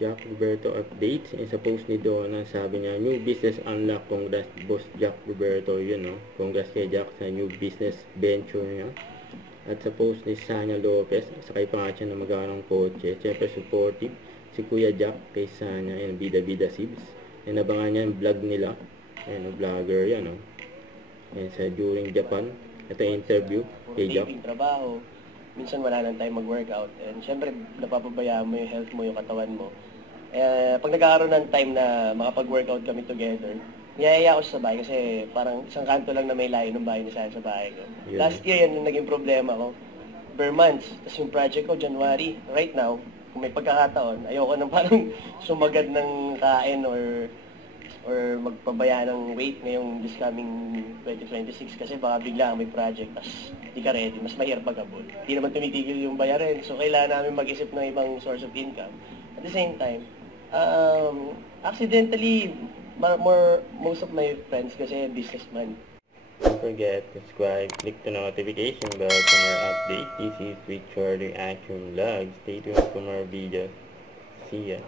Jack Roberto updates. And sa post ni Donna, sabi niya, new business unlock. Congrats, Boss Jack Roberto. Yun, no? Congrats kay Jack sa new business venture niya. At sa post ni Sanya Lopez, sakay pa nga siya na magawa ng kotse. Siyempre supportive si Kuya Jack kay Sanya. Yan, bida-bida sibs. And abangan niya yung vlog nila. Ayan, vlogger yan, no? And sa during Japan, ito yung interview kay Jack. Trabaho, minsan wala nang time mag-workout. And syempre, napapabayaan mo yung health mo, yung katawan mo. Pag nagkakaroon ng time na makapag-workout kami together, niyayaya ako sa bahay kasi parang isang kanto lang na may layo ng bahay ni Sanya sa bahay ko. Yeah. Last year, yan yung naging problema ko. Per month. Tapos yung project ko, January. Right now, kung may pagkakataon, ayoko nang parang sumagad ng kain or magpabaya ng weight ngayong this coming 2026 kasi baka bigla may project tapos di ka ready, mas mahirap magabol. Hindi naman tumitigil yung bayarin, so kailangan namin mag-isip ng ibang source of income. At the same time, accidentally, most of my friends kasi businessman. Don't forget to subscribe, click the notification bell for more updates. This is Richard Action Vlog. Stay tuned for more videos. See ya.